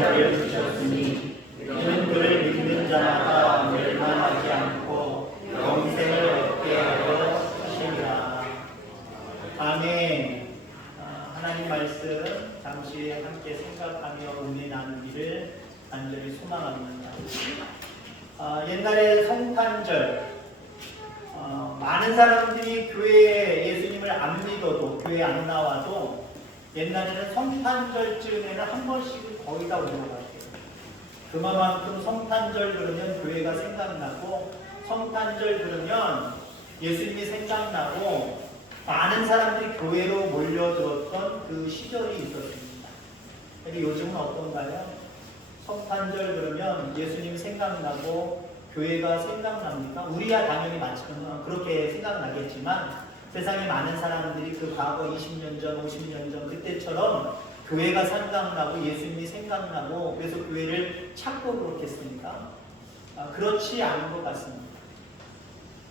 은혜를 주셨으니 이는 그를 믿는 자마다 멸망하지 않고 영생을 얻게 하려 하심이라. 아멘. 하나님 말씀 잠시 함께 생각하며 은혜 나누기를 간절히 소망합니다. 옛날에 성탄절, 많은 사람들이 교회에 예수님을 안 믿어도, 교회에 안 나와도 옛날에는 성탄절쯤에는 한 번씩은 거의 다 오는 것 같아요. 그만큼 성탄절 그러면 교회가 생각나고, 성탄절 그러면 예수님이 생각나고, 많은 사람들이 교회로 몰려들었던 그 시절이 있었습니다. 근데 요즘은 어떤가요? 성탄절 그러면 예수님 생각나고 교회가 생각납니까? 우리야 당연히 마찬가지로 그렇게 생각나겠지만 세상에 많은 사람들이 그 과거 20년 전, 50년 전 그때처럼 교회가 생각나고 예수님이 생각나고 그래서 교회를 찾고 그렇겠습니까? 그렇지 않은 것 같습니다.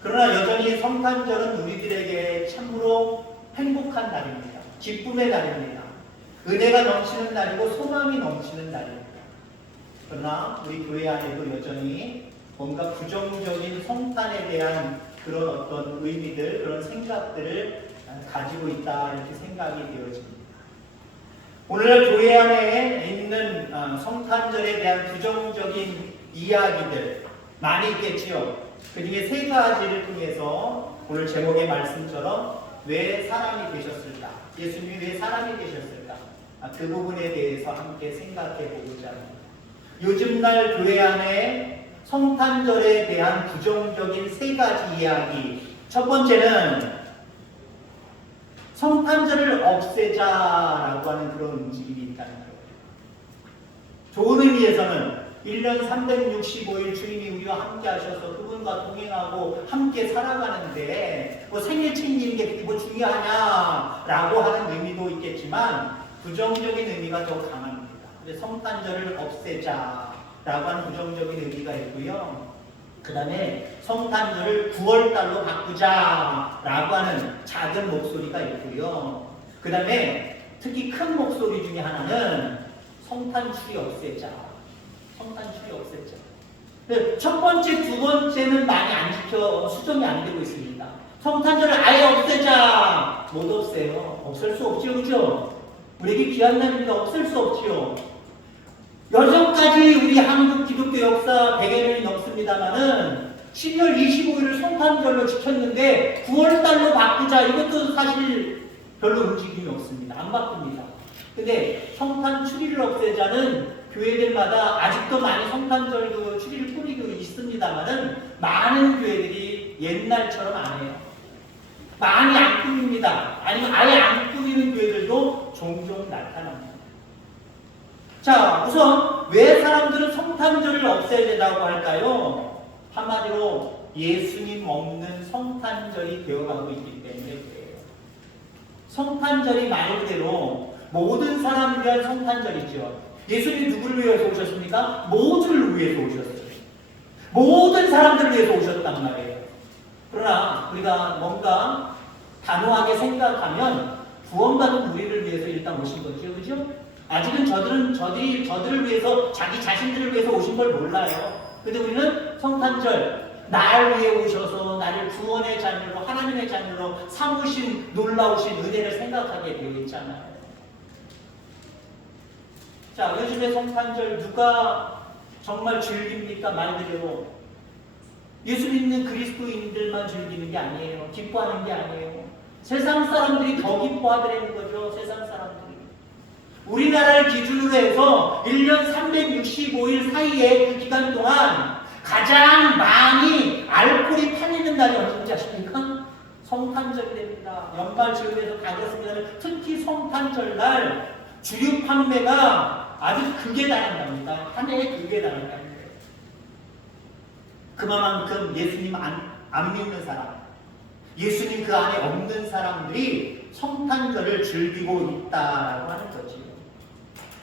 그러나 여전히 성탄절은 우리들에게 참으로 행복한 날입니다. 기쁨의 날입니다. 은혜가 넘치는 날이고 소망이 넘치는 날입니다. 그러나 우리 교회 안에도 여전히 뭔가 부정적인 성탄에 대한 그런 어떤 의미들, 그런 생각들을 가지고 있다 이렇게 생각이 되어집니다. 오늘날 교회 안에 있는 성탄절에 대한 부정적인 이야기들 많이 있겠지요. 그 중에 세 가지를 통해서 오늘 제목의 말씀처럼 왜 사람이 되셨을까? 예수님이 왜 사람이 되셨을까? 그 부분에 대해서 함께 생각해 보고자 합니다. 요즘날 교회 안에 성탄절에 대한 부정적인 세 가지 이야기. 첫 번째는 성탄절을 없애자라고 하는 그런 움직임이 있다는 거예요. 좋은 의미에서는 1년 365일 주님이 우리와 함께 하셔서 그분과 동행하고 함께 살아가는데 뭐 생일 챙기는 게 뭐 중요하냐라고 하는 의미도 있겠지만 부정적인 의미가 더 강합니다. 성탄절을 없애자라고 하는 부정적인 의미가 있고요. 그 다음에 성탄절을 9월달로 바꾸자라고 하는 작은 목소리가 있고요. 그 다음에 특히 큰 목소리 중에 하나는 성탄추리 없애자. 성탄추리 없애자. 첫 번째, 두 번째는 많이 안 지켜, 수정이 안 되고 있습니다. 성탄절을 아예 없애자. 못 없애요. 없앨 수 없죠, 그죠? 우리에게 귀한 날입니다. 없앨 수 없지요. 여전까지 우리 한국 기독교 역사 100여 년이 넘습니다만은 12월 25일을 성탄절로 지켰는데 9월달로 바꾸자. 이것도 사실 별로 움직임이 없습니다. 안 바꿉니다. 근데 성탄 추리를 없애자는 교회들마다 아직도 많이 성탄절도 추리를 꾸리고 있습니다만은 많은 교회들이 옛날처럼 안 해요. 많이 안 꾸밉니다. 아니면 아예 안 꾸미는 교회들도 종종 나타납니다. 자, 우선 왜 사람들은 성탄절을 없애야 된다고 할까요? 한마디로 예수님 없는 성탄절이 되어가고 있기 때문에 그래요. 성탄절이 말 그대로 모든 사람을 위한 성탄절이죠. 예수님이 누구를 위해서 오셨습니까? 모두를 위해서 오셨어요. 모든 사람들을 위해서 오셨단 말이에요. 그러나 우리가 뭔가 단호하게 생각하면 구원받은 우리를 위해서 일단 오신 거죠. 그죠? 아직은 저들을 위해서, 자기 자신들을 위해서 오신 걸 몰라요. 근데 우리는 성탄절, 날 위해 오셔서 나를 구원의 자녀로, 하나님의 자녀로 삼으신 놀라우신 은혜를 생각하게 되어 있잖아요. 자, 요즘에 성탄절 누가 정말 즐깁니까? 말 그대로 예수 믿는 그리스도인들만 즐기는 게 아니에요. 기뻐하는 게 아니에요. 세상 사람들이 더 기뻐하더라는 거죠. 세상 사람들이. 우리나라를 기준으로 해서 1년 365일 사이에 그 기간 동안 가장 많이 알코올이 팔리는 날이 언제인지 아십니까? 성탄절이 됩니다. 연말 즈음에서 가겠습니다. 특히 성탄절 날 주류 판매가 아주 극에 달한답니다. 한 해에 극에 달한답니다. 그만큼 예수님 안 믿는 사람, 예수님 그 안에 없는 사람들이 성탄절을 즐기고 있다라고 하는 거지.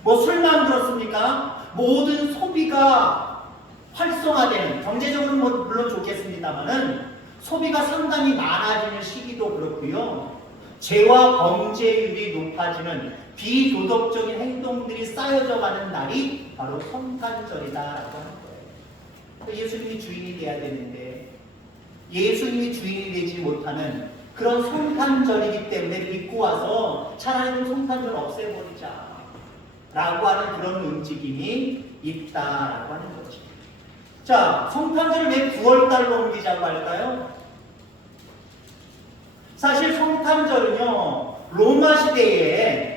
뭐 술만 그렇습니까? 모든 소비가 활성화되는, 경제적으로는 물론 좋겠습니다만은 소비가 상당히 많아지는 시기도 그렇고요. 죄와 범죄율이 높아지는 비도덕적인 행동들이 쌓여 쌓여져 가는 날이 바로 성탄절이다라고 하는 거예요. 예수님이 주인이 돼야 되는데 예수님이 주인이 되지 못하는 그런 성탄절이기 때문에 믿고 와서 차라리 성탄절 없애버리자 라고 하는 그런 움직임이 있다라고 하는 거죠. 자, 성탄절을 왜 9월달로 옮기자고 할까요? 사실 성탄절은요, 로마 시대에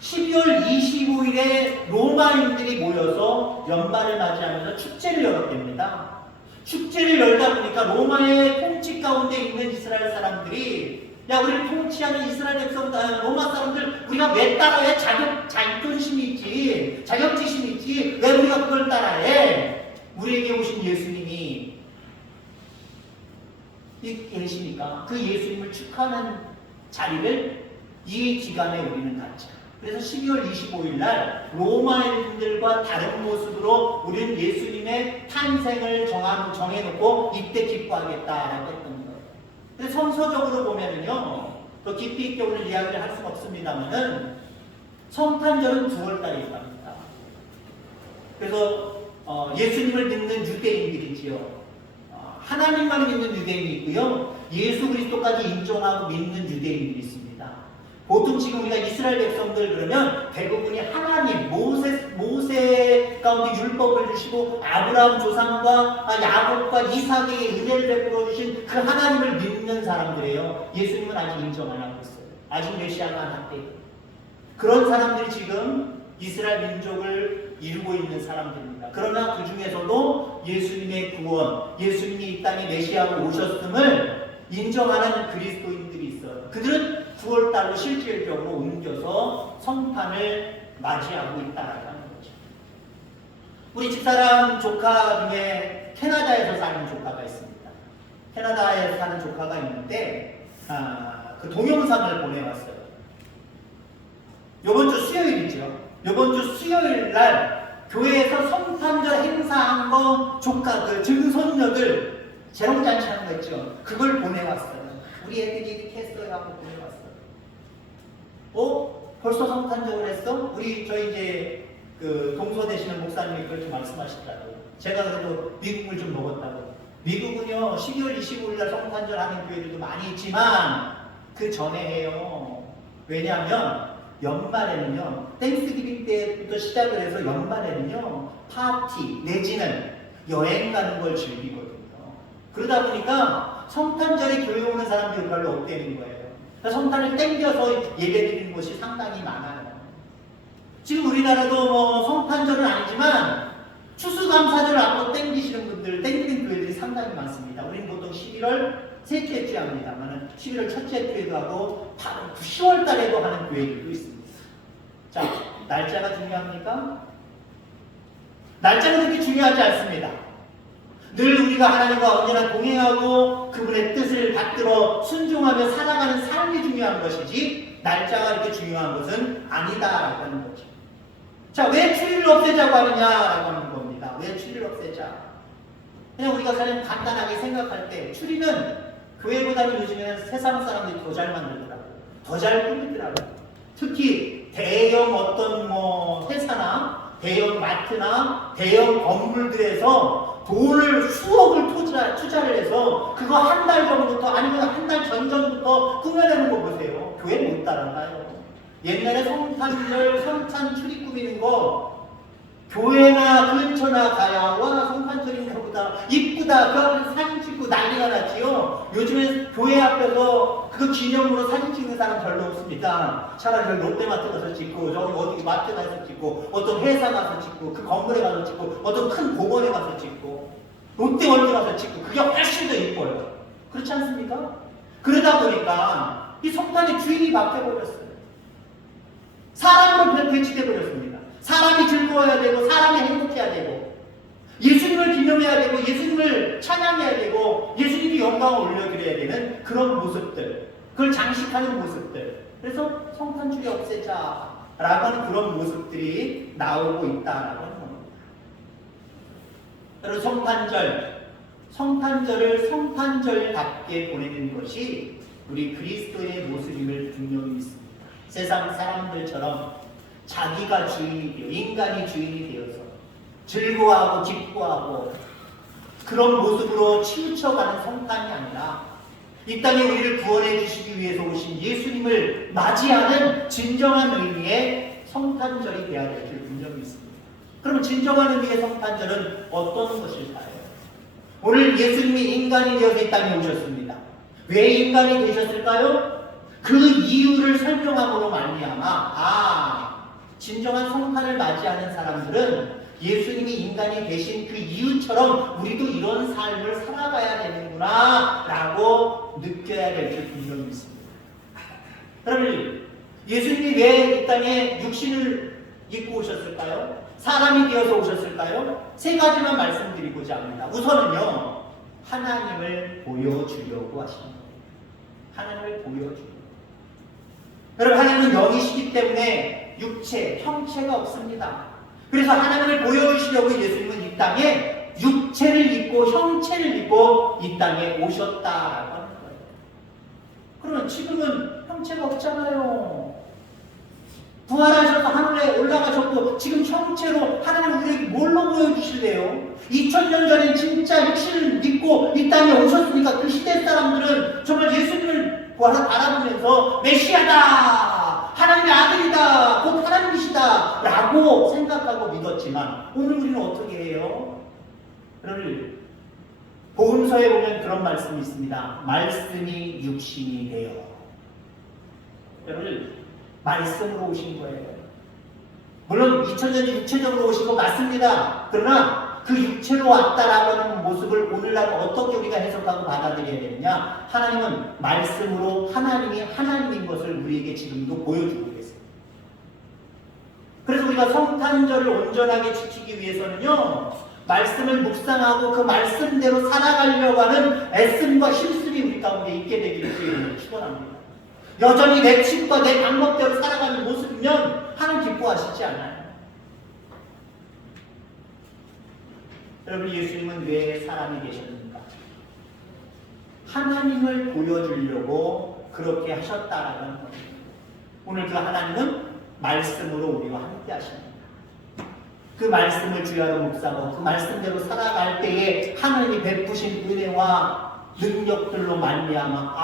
12월 25일에 로마인들이 모여서 연말을 맞이하면서 축제를 열었답니다. 축제를 열다 보니까 로마의 통치 가운데 있는 이스라엘 사람들이 야, 우리를 통치하는 이스라엘 백성, 로마 사람들 우리가 왜 따라해? 자격지심이 있지. 자격지심이 있지. 왜 우리가 그걸 따라해? 우리에게 오신 예수님이 계시니까 그 예수님을 축하하는 자리를 이 기간에 우리는 갖자. 그래서 12월 25일 날 로마인들과 다른 모습으로 우리는 예수님의 탄생을 정해놓고 이때 기뻐하겠다라고 했던 거예요. 근데 성서적으로 보면은요, 더 깊이 있게 오늘 이야기를 할 수는 없습니다만은 성탄절은 9월달에 있답니다. 그래서 예수님을 믿는 유대인들이지요. 하나님만 믿는 유대인이 있고요. 예수 그리스도까지 인정하고 믿는 유대인들이 있습니다. 보통 지금 우리가 이스라엘 백성들 그러면 대부분이 하나님, 모세 가운데 율법을 주시고 아브라함 조상과 야곱과 이삭에게 은혜를 베풀어 주신 그 하나님을 믿는 사람들이에요. 예수님은 아직 인정 안 하고 있어요. 아직 메시아가 안 왔대요. 그런 사람들이 지금 이스라엘 민족을 이루고 있는 사람들입니다. 그러나 그 중에서도 예수님의 구원, 예수님이 이 땅에 메시아로 오셨음을 인정하는 그리스도인들이 있어요. 그들은 9월달로 실질적으로 옮겨서 성탄을 맞이하고 있다라는 거죠. 우리 집사람 조카 중에 캐나다에서 사는 조카가 있습니다. 캐나다에 사는 조카가 있는데 그 동영상을 보내왔어요. 이번 주 수요일이죠. 이번 주 수요일 날 교회에서 성탄절 행사한 거 조카들, 증손녀들 재롱잔치 하는 거 있죠. 그걸 보내왔어요. 우리 애들이 이렇게 했어요 하고 보내왔어요. 벌써 성탄절을 했어? 저희 이제 그 동서 되시는 목사님이 그렇게 말씀하시더라고요. 제가 그래도 미국을 좀 먹었다고. 미국은요 12월 25일 날 성탄절 하는 교회들도 많이 있지만 그 전에 해요. 왜냐하면 연말에는요, 땡스기빙 때부터 시작을 해서 연말에는요, 파티 내지는 여행 가는 걸 즐기거든요. 그러다 보니까 성탄절에 교회 오는 사람들이 별로 없다는 거예요. 그러니까 성탄을 땡겨서 예배드리는 곳이 상당히 많아요. 지금 우리나라도 뭐 성탄절은 아니지만 추수감사절을 앞으로 땡기시는 분들, 땡기는 교회들이 상당히 많습니다. 우리는 보통 11월 셋째 주에 합니다만 11월 첫째 주에도 하고 10월 달에도 하는 교회들도 있습니다. 자, 날짜가 중요합니까? 날짜는 그렇게 중요하지 않습니다. 늘 우리가 하나님과 언제나 동행하고 그분의 뜻을 받들어 순종하며 살아가는 삶이 중요한 것이지 날짜가 이렇게 중요한 것은 아니다라고 하는 거죠. 자, 왜 추리를 없애자고 하느냐라고 하는 겁니다. 왜 추리를 없애자? 그냥 우리가 그냥 간단하게 생각할 때 추리는 교회보다는 요즘에는 세상 사람들이 더 잘 만들더라고요. 더 잘 꾸미더라고요. 특히 대형 어떤 회사나 대형 마트나 대형 건물들에서 돈을 수억을 투자를 해서 그거 한 달 전부터 아니면 한 달 전부터 꾸며내는 거 보세요. 교회 못 따라가요. 옛날에 성탄절 성탄 추리 꾸미는 거 교회나 근처나 가야 와 성탄절인가 보다 이쁘다 그 앞에서 사진 찍고 난리가 났지요. 요즘에 교회 앞에서 그거 기념으로 사진 찍는 사람 별로 없습니다. 차라리 롯데마트 가서 찍고 저기 어디 마트 가서 찍고 어떤 회사 가서 찍고 그 건물에 가서 찍고 어떤 큰 공원에 가서 찍고 롯데월드 가서 찍고 그게 훨씬 더 이뻐요. 그렇지 않습니까? 그러다 보니까 이 성탄의 주인이 바뀌어버렸어요. 사람으로 배치돼 버렸습니다. 사람이 즐거워야 되고 사람이 행복해야 되고 예수님을 기념해야 되고 예수님을 찬양해야 되고 예수님이 영광을 올려드려야 되는 그런 모습들, 그걸 장식하는 모습들. 그래서 성탄주의 없애자라고 하는 그런 모습들이 나오고 있다라고 하는 겁니다. 그리고 성탄절을 성탄절답게 보내는 것이 우리 그리스도의 모습임을 분명히 믿습니다. 세상 사람들처럼 자기가 주인이 되어 인간이 주인이 되어서 즐거워하고 기뻐하고 그런 모습으로 치우쳐가는 성탄이 아니라 이 땅에 우리를 구원해 주시기 위해서 오신 예수님을 맞이하는 진정한 의미의 성탄절이 되어야 될 줄 분명히 있습니다. 그럼 진정한 의미의 성탄절은 어떤 것일까요? 오늘 예수님이 인간이 되어서 이 땅에 오셨습니다. 왜 인간이 되셨을까요? 그 이유를 설명함으로 말미암아 진정한 성탄을 맞이하는 사람들은 예수님이 인간이 되신 그 이유처럼 우리도 이런 삶을 살아가야 되는구나 라고 느껴야 될 줄 분명히 있습니다. 그러면 예수님이 왜 이 땅에 육신을 입고 오셨을까요? 사람이 되어서 오셨을까요? 세 가지만 말씀드리고자 합니다. 우선은요, 하나님을 보여주려고 하신 거예요. 하나님을 보여주려고. 여러분, 하나님은 영이시기 때문에 육체, 형체가 없습니다. 그래서 하나님을 보여주시려고 예수님은 이 땅에 육체를 입고 형체를 입고 이 땅에 오셨다라고 하는 거예요. 그러면 지금은 형체가 없잖아요. 부활하셔서 하늘에 올라가셨고 지금 형체로 하나님 우리에게 뭘로 보여주실래요? 2000년 전에 진짜 육신을 믿고 이 땅에 오셨으니까 그 시대 사람들은 정말 예수님을 바라보면서 메시아다! 하나님의 아들이다! 곧 하나님이시다! 라고 생각하고 믿었지만 오늘 우리는 어떻게 해요? 여러분, 복음서에 보면 그런 말씀이 있습니다. 말씀이 육신이 되어. 여러분, 말씀으로 오신 거예요. 물론 2000년이 육체적으로 오신 거 맞습니다. 그러나 그 육체로 왔다라고 하는 모습을 오늘날 어떻게 우리가 해석하고 받아들여야 되느냐? 하나님은 말씀으로 하나님이 하나님인 것을 우리에게 지금도 보여주고 계세요. 그래서 우리가 성탄절을 온전하게 지키기 위해서는요, 말씀을 묵상하고 그 말씀대로 살아가려고 하는 애씀과 힘쓰기 우리 가운데 있게 되기를 주님을 축원합니다. 여전히 내 칩과 내 방법대로 살아가는 모습이면 하나님 기뻐하시지 않아요. 여러분, 예수님은 왜 사람이 되셨는가? 하나님을 보여주려고 그렇게 하셨다라는 겁니다. 오늘 그 하나님은 말씀으로 우리와 함께 하십니다. 그 말씀을 주야로 묵상하고 그 말씀대로 살아갈 때에 하나님이 베푸신 은혜와 능력들로 말미암아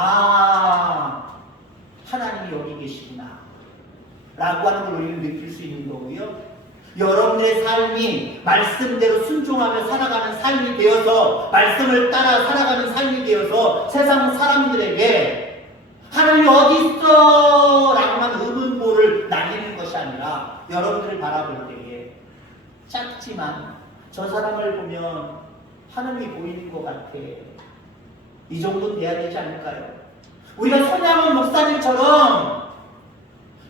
하나님이 여기 계시구나 라고 하는 걸 우리는 느낄 수 있는 거고요. 여러분의 삶이 말씀대로 순종하며 살아가는 삶이 되어서 말씀을 따라 살아가는 삶이 되어서 세상 사람들에게 하나님이 어디 있어? 라고만 의문보를 날리는 것이 아니라 여러분들을 바라볼 때에 작지만 저 사람을 보면 하나님이 보이는 것 같아. 이 정도는 돼야 되지 않을까요? 우리가 손양원 목사님처럼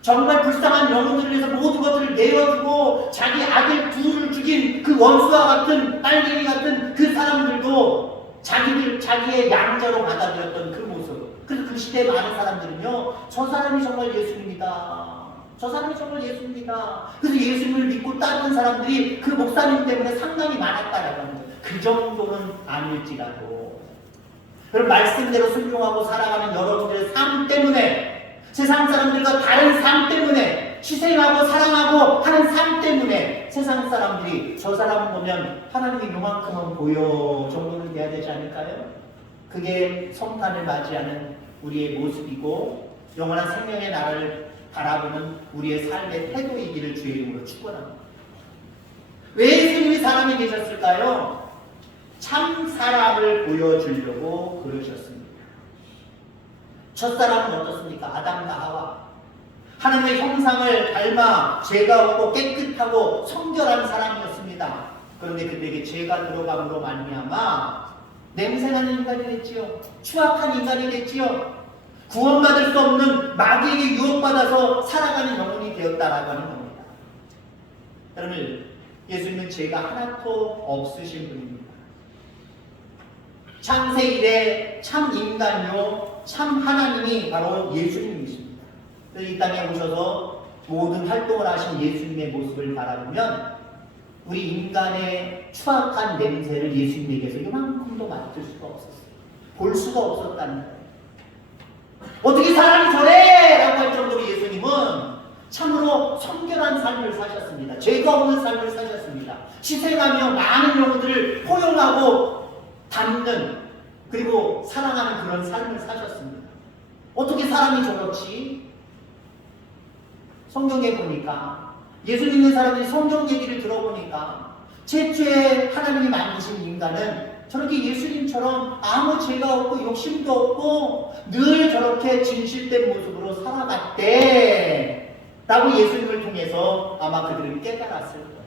정말 불쌍한 영혼들을 위해서 모든 것들을 내어주고 자기 아들 둘을 죽인 그 원수와 같은 빨갱이 같은 그 사람들도 자기의 양자로 받아들였던 그 모습. 그래서 그 시대에 많은 사람들은요, 저 사람이 정말 예수님이다. 저 사람이 정말 예수입니다. 그래서 예수님을 믿고 따르는 사람들이 그 목사님 때문에 상당히 많았다라고 하는 거예요. 그 정도는 아닐지라도 그럼 말씀대로 순종하고 살아가는 여러분들의 삶 때문에, 세상 사람들과 다른 삶 때문에, 희생하고 사랑하고 하는 삶 때문에 세상 사람들이 저 사람 보면 하나님이 요만큼은 보여 정도는 돼야 되지 않을까요? 그게 성탄을 맞이하는 우리의 모습이고 영원한 생명의 나라를 바라보는 우리의 삶의 태도이기를 주의 이름으로 축원합니다. 왜 예수님이 사람이 되셨을까요? 참 사람을 보여주려고 그러셨습니다. 첫사람은 어떻습니까? 아담과 하와. 하나님의 형상을 닮아 죄가 없고 깨끗하고 성결한 사람이었습니다. 그런데 그들에게 죄가 들어감으로 말미암아 냄새나는 인간이 됐지요. 추악한 인간이 됐지요. 구원받을 수 없는 마귀에게 유혹받아서 살아가는 영혼이 되었다라고 하는 겁니다. 여러분, 예수님은 죄가 하나도 없으신 분입니다. 창세 이래 참 인간요 참 하나님이 바로 예수님이십니다. 이 땅에 오셔서 모든 활동을 하신 예수님의 모습을 바라보면 우리 인간의 추악한 냄새를 예수님에게서 이만큼도 맡을 수가 없었어요. 볼 수가 없었다는 거예요. 어떻게 사람이 저래? 라고 할 정도로 예수님은 참으로 성결한 삶을 사셨습니다. 죄가 없는 삶을 사셨습니다. 희생하며 많은 영혼들을 포용하고 담는, 그리고 사랑하는 그런 삶을 사셨습니다. 어떻게 사람이 저렇지? 성경에 보니까, 예수 믿는 사람들이 성경 얘기를 들어보니까 최초에 하나님이 만드신 인간은 저렇게 예수님처럼 아무 죄가 없고 욕심도 없고 늘 저렇게 진실된 모습으로 살아갔대 라고 예수님을 통해서 아마 그들은 깨달았을 거예요.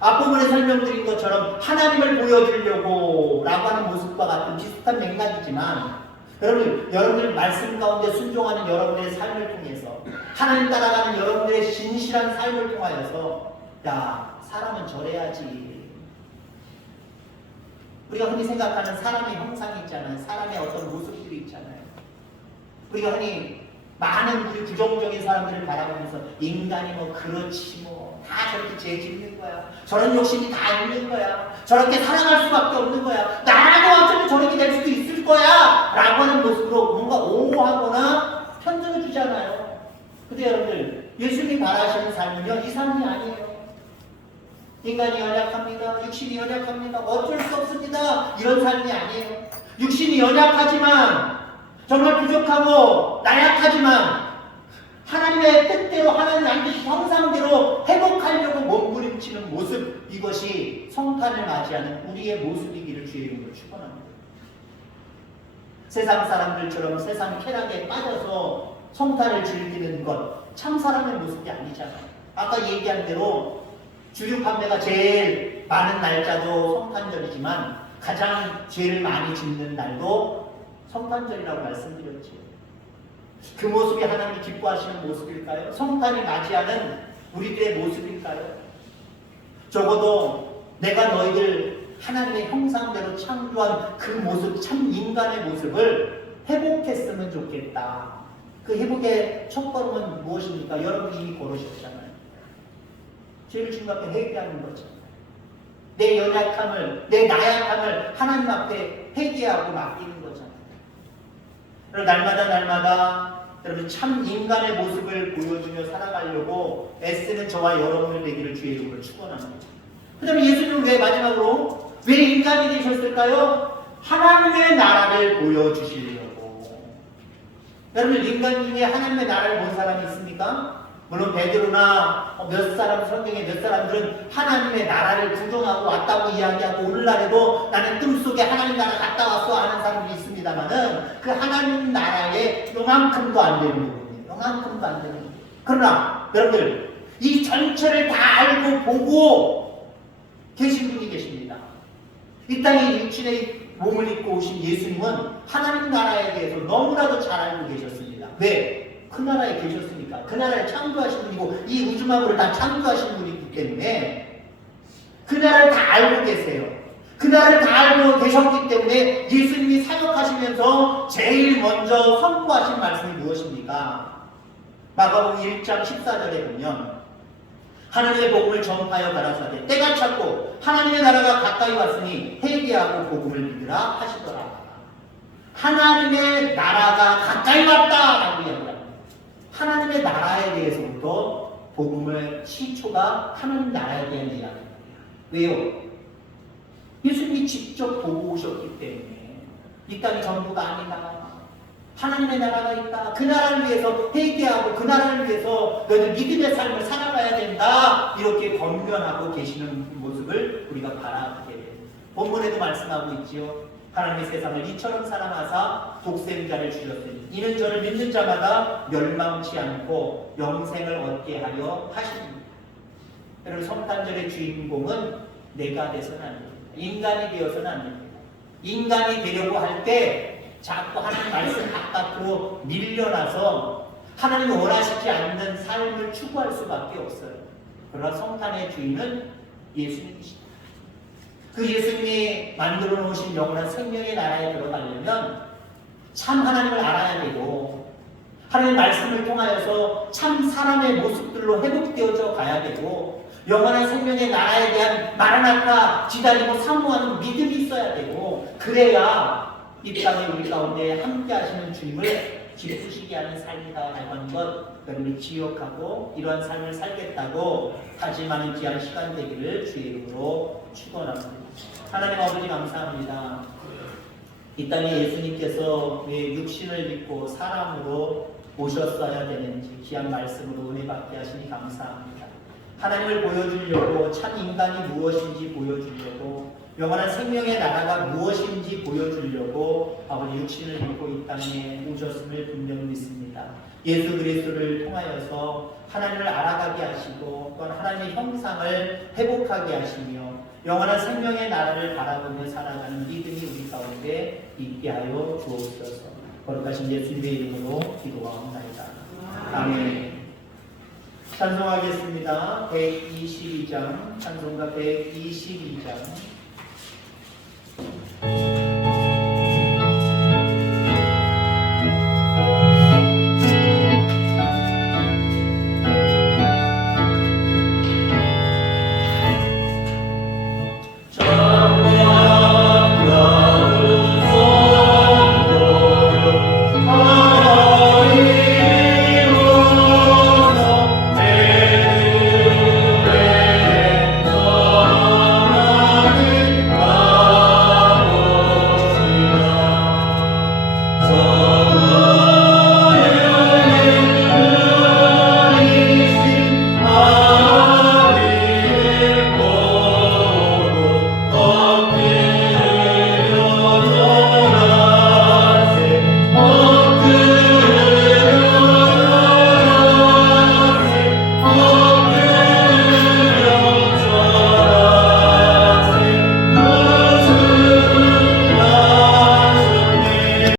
앞부분에 설명드린 것처럼 하나님을 보여주려고 라고 하는 모습과 같은 비슷한 맥락이지만, 여러분들 말씀 가운데 순종하는 여러분의 삶을 통해서, 하나님 따라가는 여러분들의 진실한 삶을 통하여서, 야, 사람은 저래야지. 우리가 흔히 생각하는 사람의 형상이 있잖아요. 사람의 어떤 모습들이 있잖아요. 우리가 흔히 많은 우리 부정적인 사람들을 바라보면서 인간이 뭐 그렇지 뭐 다 저렇게 죄 짓는 거야. 저런 욕심이 다 있는 거야. 저렇게 살아갈 수밖에 없는 거야. 나라도 어쩌면 저렇게 될 수도 있을 거야 라고 하는 모습으로 뭔가 옹호하거나 편들어 주잖아요. 근데 여러분들, 예수님이 바라시는 삶은요, 이 삶이 아니에요. 인간이 연약합니다. 육신이 연약합니다. 어쩔 수 없습니다. 이런 삶이 아니에요. 육신이 연약하지만, 정말 부족하고 나약하지만 하나님의 뜻대로, 하나님 만드신 형상대로 회복하려고 몸부림치는 모습, 이것이 성탄을 맞이하는 우리의 모습이기를 주의 이름으로 축원합니다. 세상 사람들처럼 세상 쾌락에 빠져서 성탄을 즐기는 것, 참 사람의 모습이 아니잖아요. 아까 얘기한 대로 주류 판매가 제일 많은 날짜도 성탄절이지만 가장 죄를 많이 짓는 날도 성탄절이라고 말씀드렸죠. 그 모습이 하나님이 기뻐하시는 모습일까요? 성탄이 맞이하는 우리들의 모습일까요? 적어도 내가 너희들 하나님의 형상대로 창조한 그 모습, 참 인간의 모습을 회복했으면 좋겠다. 그 회복의 첫걸음은 무엇입니까? 여러분이 이미 걸으셨잖아요. 죄를 주님 앞에 회개하는 거잖아요. 내 연약함을, 내 나약함을 하나님 앞에 회개하고 맡기는 거잖아요. 그리고 날마다 여러분 참 인간의 모습을 보여주며 살아가려고 애쓰는 저와 여러분을 되기를 주의 이름으로 축원합니다. 그 다음에 예수님은 왜 마지막으로 왜 인간이 되셨을까요? 하나님의 나라를 보여주시려고. 여러분, 인간 중에 하나님의 나라를 본 사람이 있습니까? 물론 베드로나 몇 사람, 성경의 몇 사람들은 하나님의 나라를 부정하고 왔다고 이야기하고 오늘날에도 나는 꿈속에 하나님 나라 갔다 왔어 하는 사람들이 있습니다만은 그 하나님 나라에 요만큼도 안 되는 부분이에요. 요만큼도 안 되는 부분. 그러나 여러분들, 이 전체를 다 알고 보고 계신 분이 계십니다. 이 땅에 육신의 몸을 입고 오신 예수님은 하나님 나라에 대해서 너무나도 잘 알고 계셨습니다. 왜? 그 나라에 계셨으니까. 그 나라를 창조하신 분이고 이 우주만물을 다 창조하신 분이기 때문에 그 나라를 다 알고 계세요. 그 나라를 다 알고 계셨기 때문에 예수님이 사역하시면서 제일 먼저 선포하신 말씀이 무엇입니까? 마가복음 1장 14절에 보면 하나님의 복음을 전파하여 가라사대 때가 찼고 하나님의 나라가 가까이 왔으니 회개하고 복음을 믿으라 하시더라. 하나님의 나라가 가까이 왔다라고 이야기합니다. 하나님의 나라에 대해서부터 복음의 시초가 하나님 나라에 대한 이야기입니다. 왜요? 예수님이 직접 보고 오셨기 때문에 이 땅이 전부가 아니다. 하나님의 나라가 있다. 그 나라를 위해서 회개하고 그 나라를 위해서 너희들 믿음의 삶을 살아가야 된다. 이렇게 권면하고 계시는 모습을 우리가 바라보게 됩니다. 본문에도 말씀하고 있지요. 하나님의 세상을 이처럼 사랑하사 독생자를 주셨으니 이는 저를 믿는 자마다 멸망치 않고 영생을 얻게 하려 하십니다. 여러분, 성탄절의 주인공은 내가 되서는 안 됩니다. 인간이 되어서는 안 됩니다. 인간이 되려고 할 때 자꾸 하나님 말씀 바깥으로 밀려나서 하나님이 원하시지 않는 삶을 추구할 수밖에 없어요. 그러나 성탄의 주인은 예수님이십니다. 그 예수님이 만들어 놓으신 영원한 생명의 나라에 들어가려면 참 하나님을 알아야 되고 하나님의 말씀을 통하여서 참 사람의 모습들로 회복되어져 가야 되고 영원한 생명의 나라에 대한 마라나타 기다리고 사모하는 믿음이 있어야 되고 그래야 이 땅에 우리 가운데 함께 하시는 주님을 기쁘시게 하는 삶이다라고 하는 것 너를 지옥하고 이러한 삶을 살겠다고 다짐하는 귀한 시간 되기를 주의 이름으로 축원합니다. 하나님 아버지 감사합니다. 이 땅에 예수님께서 왜 육신을 입고 사람으로 오셨어야 되는지 귀한 말씀으로 은혜 받게 하시니 감사합니다. 하나님을 보여주려고 참 인간이 무엇인지 보여주려고 영원한 생명의 나라가 무엇인지 보여주려고 아버지 육신을 입고 이 땅에 오셨음을 분명히 믿습니다. 예수 그리스도를 통하여서 하나님을 알아가게 하시고 또한 하나님의 형상을 회복하게 하시며 영원한 생명의 나라를 바라보며 살아가는 믿음이 우리 가운데 있게 하여 주옵소서. 거룩하신 예수님의 이름으로 기도하옵나이다. 아멘. 찬송하겠습니다. 122장, 찬송가 122장.